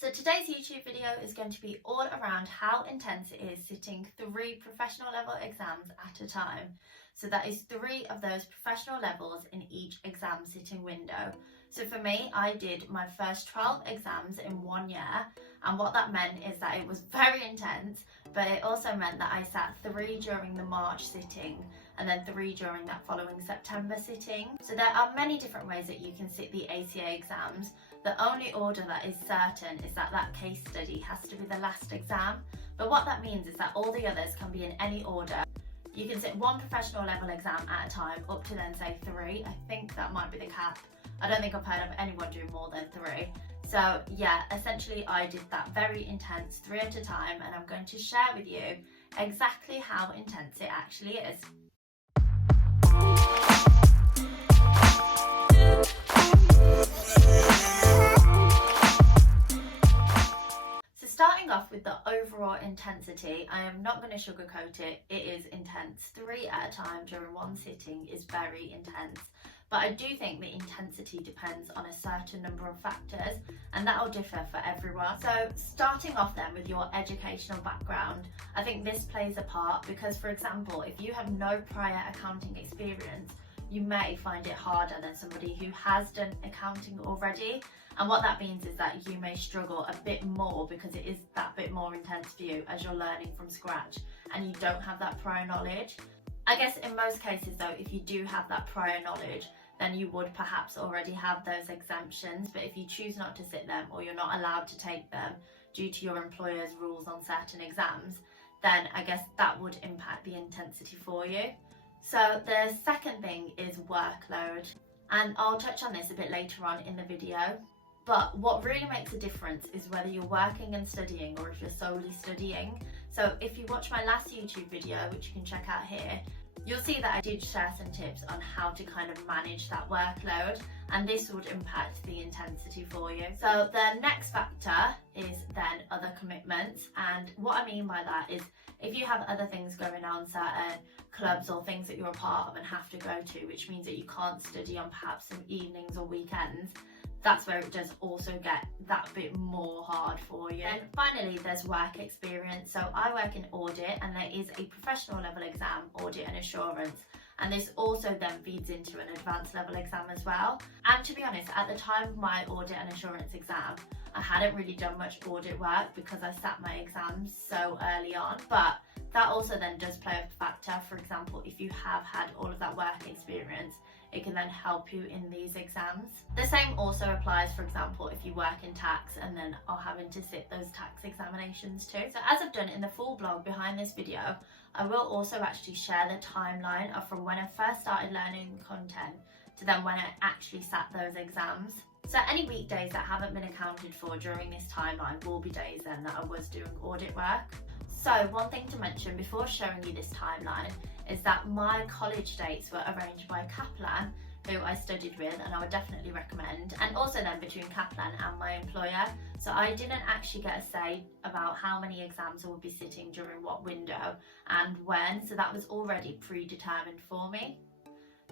So today's YouTube video is going to be all around how intense it is sitting 3 professional level exams at a time. So that is 3 of those professional levels in each exam sitting window. So for me, I did my first 12 exams in 1 year, and what that meant is that it was very intense, but it also meant that I sat 3 during the March sitting and then 3 during that following September sitting. So there are many different ways that you can sit the ACA exams. The only order that is certain is that that case study has to be the last exam, but what that means is that all the others can be in any order. You can sit 1 professional level exam at a time, up to then say 3. I think that might be the cap. I don't think I've heard of anyone doing more than 3. So yeah, essentially I did that very intense 3 at a time, and I'm going to share with you exactly how intense it actually is. Starting off with the overall intensity, I am not going to sugarcoat it, it is intense. 3 at a time during 1 sitting is very intense. But I do think the intensity depends on a certain number of factors, and that will differ for everyone. So starting off then with your educational background, I think this plays a part because, for example, if you have no prior accounting experience, you may find it harder than somebody who has done accounting already. And what that means is that you may struggle a bit more because it is that bit more intense for you as you're learning from scratch and you don't have that prior knowledge. I guess in most cases though, if you do have that prior knowledge, then you would perhaps already have those exemptions. But if you choose not to sit them, or you're not allowed to take them due to your employer's rules on certain exams, then I guess that would impact the intensity for you. So the second thing is workload, and I'll touch on this a bit later on in the video. But what really makes a difference is whether you're working and studying or if you're solely studying. So if you watch my last YouTube video, which you can check out here, you'll see that I did share some tips on how to kind of manage that workload, and this would impact the intensity for you. So the next factor is then other commitments, and what I mean by that is if you have other things going on, certain clubs or things that you're a part of and have to go to, which means that you can't study on perhaps some evenings or weekends, that's where it does also get that bit more hard for you. And finally, there's work experience. So I work in audit, and there is a professional level exam, audit and assurance. And this also then feeds into an advanced level exam as well. And to be honest, at the time of my audit and assurance exam, I hadn't really done much audit work because I sat my exams so early on. But that also then does play a factor. For example, if you have had all of that work experience, it can then help you in these exams. The same also applies, for example, if you work in tax and then are having to sit those tax examinations too. So as I've done in the full blog behind this video, I will also actually share the timeline of from when I first started learning content to then when I actually sat those exams. So any weekdays that haven't been accounted for during this timeline will be days then that I was doing audit work. So one thing to mention before showing you this timeline is that my college dates were arranged by Kaplan, who I studied with, and I would definitely recommend, and also then between Kaplan and my employer. So I didn't actually get a say about how many exams I would be sitting during what window and when, so that was already predetermined for me.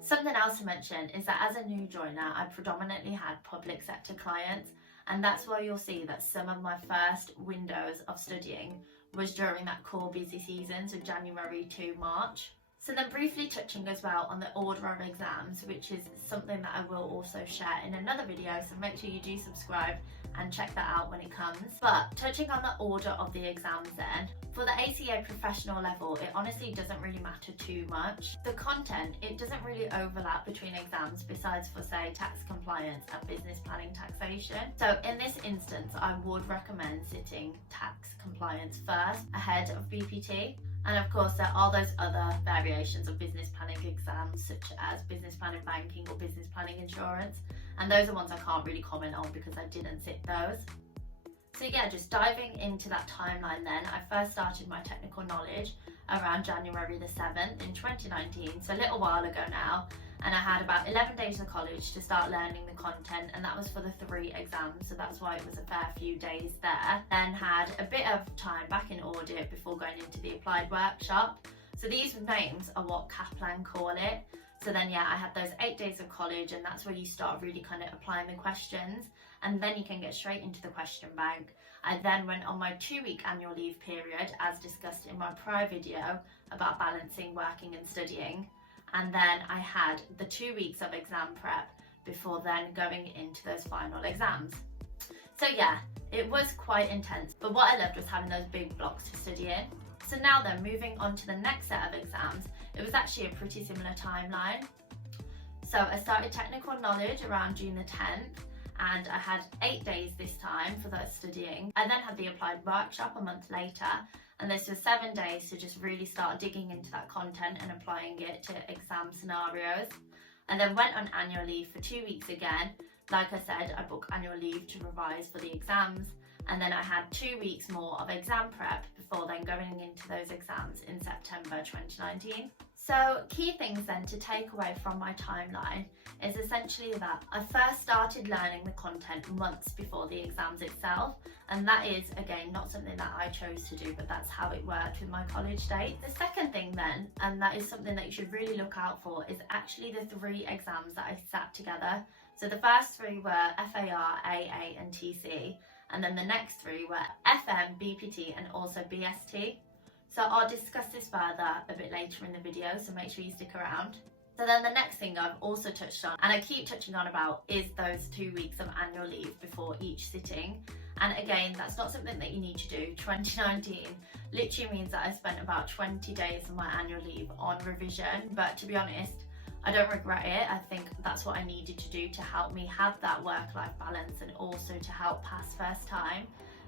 Something else to mention is that as a new joiner, I predominantly had public sector clients, and that's why you'll see that some of my first windows of studying was during that core busy season, so January to March. So then briefly touching as well on the order of exams, which is something that I will also share in another video, so make sure you do subscribe and check that out when it comes. But touching on the order of the exams then, for the ACA professional level, it honestly doesn't really matter too much. The content, it doesn't really overlap between exams besides for say tax compliance and business planning taxation. So in this instance, I would recommend sitting tax compliance first ahead of BPT. And of course, there are those other variations of business planning exams, such as business planning banking or business planning insurance. And those are ones I can't really comment on because I didn't sit those. So yeah, just diving into that timeline then, I first started my technical knowledge around January the 7th in 2019, so a little while ago now. And I had about 11 days of college to start learning the content, and that was for the 3 exams, so that's why it was a fair few days there. Then had a bit of time back in audit before going into the applied workshop. So these names are what Kaplan call it. So then yeah, I had those 8 days of college, and that's where you start really kind of applying the questions. and then you can get straight into the question bank. I then went on my 2-week annual leave period, as discussed in my prior video about balancing working and studying, and then I had the 2 weeks of exam prep before then going into those final exams. So yeah, it was quite intense, but what I loved was having those big blocks to study in. So now then, moving on to the next set of exams, it was actually a pretty similar timeline. So I started technical knowledge around June the 10th, and I had 8 days this time for that studying. I then had the applied workshop a month later, and this was 7 days to just really start digging into that content and applying it to exam scenarios. And then went on annual leave for 2 weeks again. Like I said, I booked annual leave to revise for the exams, and then I had 2 weeks more of exam prep before then going into those exams in September 2019. So key things then to take away from my timeline is essentially that I first started learning the content months before the exams itself, and that is again not something that I chose to do, but that's how it worked with my college days. The second thing then, and that is something that you should really look out for, is actually the 3 exams that I sat together. So the first 3 were FAR, AA and TC, and then the next 3 were FM, BPT and also BST. So I'll discuss this further a bit later in the video, so make sure you stick around. So then the next thing I've also touched on, and I keep touching on about, is those 2 weeks of annual leave before each sitting. And again, that's not something that you need to do. 2019 literally means that I spent about 20 days of my annual leave on revision, but to be honest, I don't regret it. I think that's what I needed to do to help me have that work-life balance and also to help pass first time.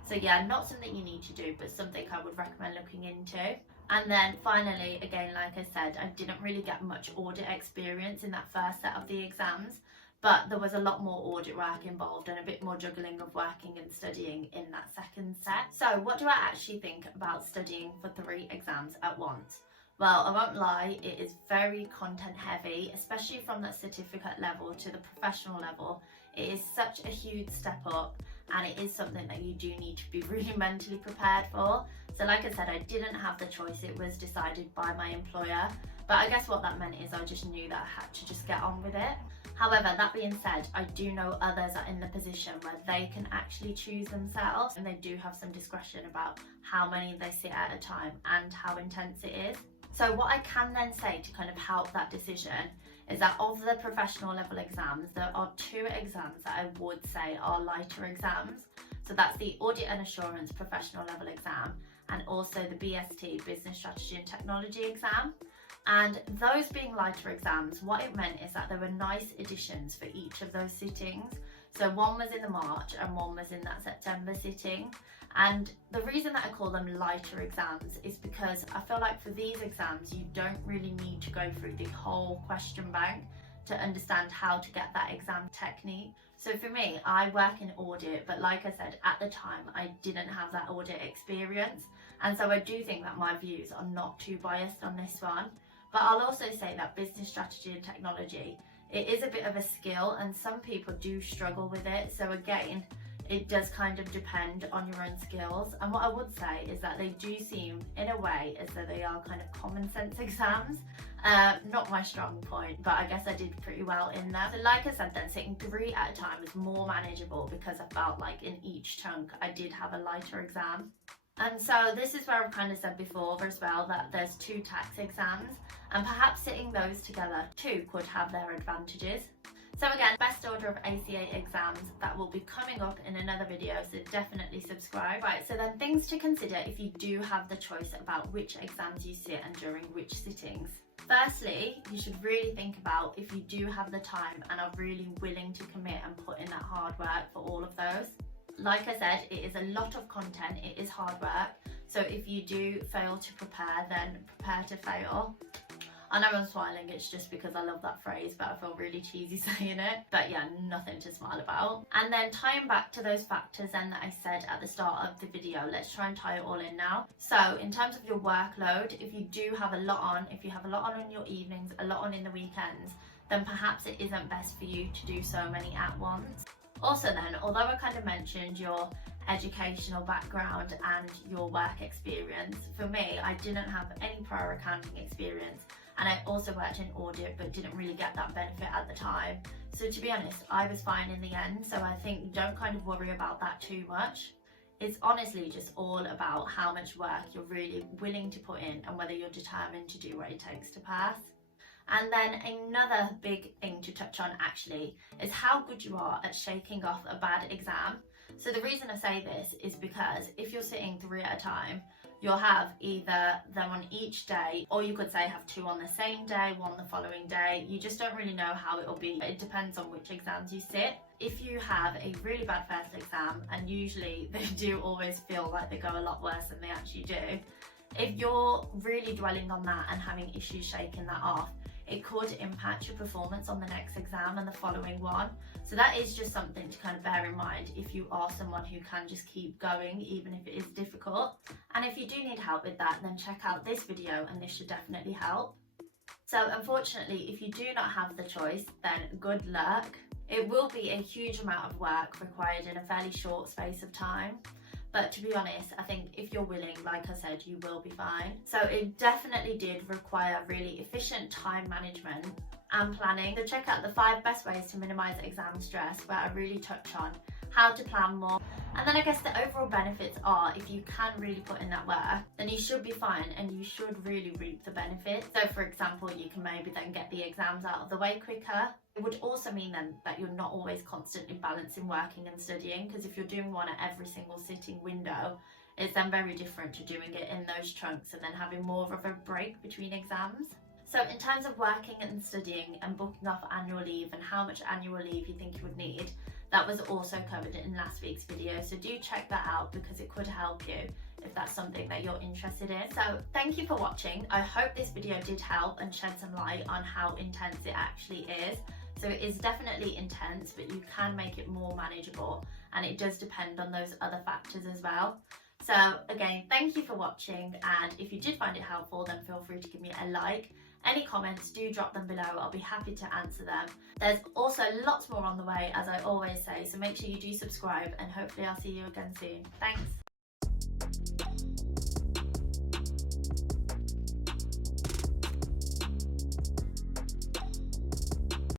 So yeah, not something you need to do, but something I would recommend looking into. And then finally, again, like I said, I didn't really get much audit experience in that first set of the exams, but there was a lot more audit work involved and a bit more juggling of working and studying in that second set. So what do I actually think about studying for 3 exams at once? Well, I won't lie, it is very content heavy, especially from that certificate level to the professional level. It is such a huge step up, and it is something that you do need to be really mentally prepared for. So like I said, I didn't have the choice, it was decided by my employer. But I guess what that meant is I just knew that I had to just get on with it. However, that being said, I do know others are in the position where they can actually choose themselves, and they do have some discretion about how many they sit at a time and how intense it is. So what I can then say to kind of help that decision is that of the professional level exams, there are 2 exams that I would say are lighter exams. So that's the Audit and Assurance professional level exam, and also the BST, Business Strategy and Technology exam. And those being lighter exams, what it meant is that there were nice additions for each of those sittings. So one was in the March and one was in that September sitting. And the reason that I call them lighter exams is because I feel like for these exams, you don't really need to go through the whole question bank to understand how to get that exam technique. So for me, I work in audit, but like I said, at the time, I didn't have that audit experience. And so I do think that my views are not too biased on this one. But I'll also say that business strategy and technology, it is a bit of a skill, and some people do struggle with it. So again, it does kind of depend on your own skills. And what I would say is that they do seem, in a way, as though they are kind of common sense exams. Not my strong point, but I guess I did pretty well in that. So like I said, then sitting 3 at a time was more manageable because I felt like in each chunk I did have a lighter exam. And so this is where I've kind of said before as well that there's 2 tax exams, and perhaps sitting those together too could have their advantages. So again, best order of ACA exams, that will be coming up in another video, so definitely subscribe. Right, so then things to consider if you do have the choice about which exams you sit and during which sittings. Firstly, you should really think about if you do have the time and are really willing to commit and put in that hard work for all of those. Like I said, it is a lot of content, it is hard work. So if you do fail to prepare, then prepare to fail. I know I'm smiling, it's just because I love that phrase, but I feel really cheesy saying it. But yeah, nothing to smile about. And then tying back to those factors then that I said at the start of the video, let's try and tie it all in now. So in terms of your workload, if you do have a lot on, if you have a lot on in your evenings, a lot on in the weekends, then perhaps it isn't best for you to do so many at once. Also then, although I kind of mentioned your educational background and your work experience, for me, I didn't have any prior accounting experience, and I also worked in audit but didn't really get that benefit at the time. So to be honest, I was fine in the end, so I think don't kind of worry about that too much. It's honestly just all about how much work you're really willing to put in and whether you're determined to do what it takes to pass. And then another big thing to touch on actually is how good you are at shaking off a bad exam. So the reason I say this is because if you're sitting 3 at a time, you'll have either them on each day, or you could say have 2 on the same day, 1 the following day. You just don't really know how it'll be. It depends on which exams you sit. If you have a really bad first exam, and usually they do always feel like they go a lot worse than they actually do, if you're really dwelling on that and having issues shaking that off, it could impact your performance on the next exam and the following one. So that is just something to kind of bear in mind if you are someone who can just keep going even if it is difficult. And if you do need help with that, then check out this video and this should definitely help. So unfortunately, if you do not have the choice, then good luck. It will be a huge amount of work required in a fairly short space of time. But to be honest, I think if you're willing, like I said, you will be fine. So it definitely did require really efficient time management and planning. So check out the 5 best ways to minimize exam stress, where I really touch on how to plan more. And then I guess the overall benefits are, if you can really put in that work, then you should be fine and you should really reap the benefits. So for example, you can maybe then get the exams out of the way quicker. It would also mean then that you're not always constantly balancing working and studying, because if you're doing one at every single sitting window, it's then very different to doing it in those chunks and then having more of a break between exams. So in terms of working and studying and booking off annual leave and how much annual leave you think you would need, that was also covered in last week's video, so do check that out because it could help you if that's something that you're interested in. So thank you for watching. I hope this video did help and shed some light on how intense it actually is. So it is definitely intense, but you can make it more manageable, and it does depend on those other factors as well. So again, thank you for watching, and if you did find it helpful, then feel free to give me a like. Any comments, do drop them below. I'll be happy to answer them. There's also lots more on the way, as I always say, so make sure you do subscribe, and hopefully I'll see you again soon. Thanks.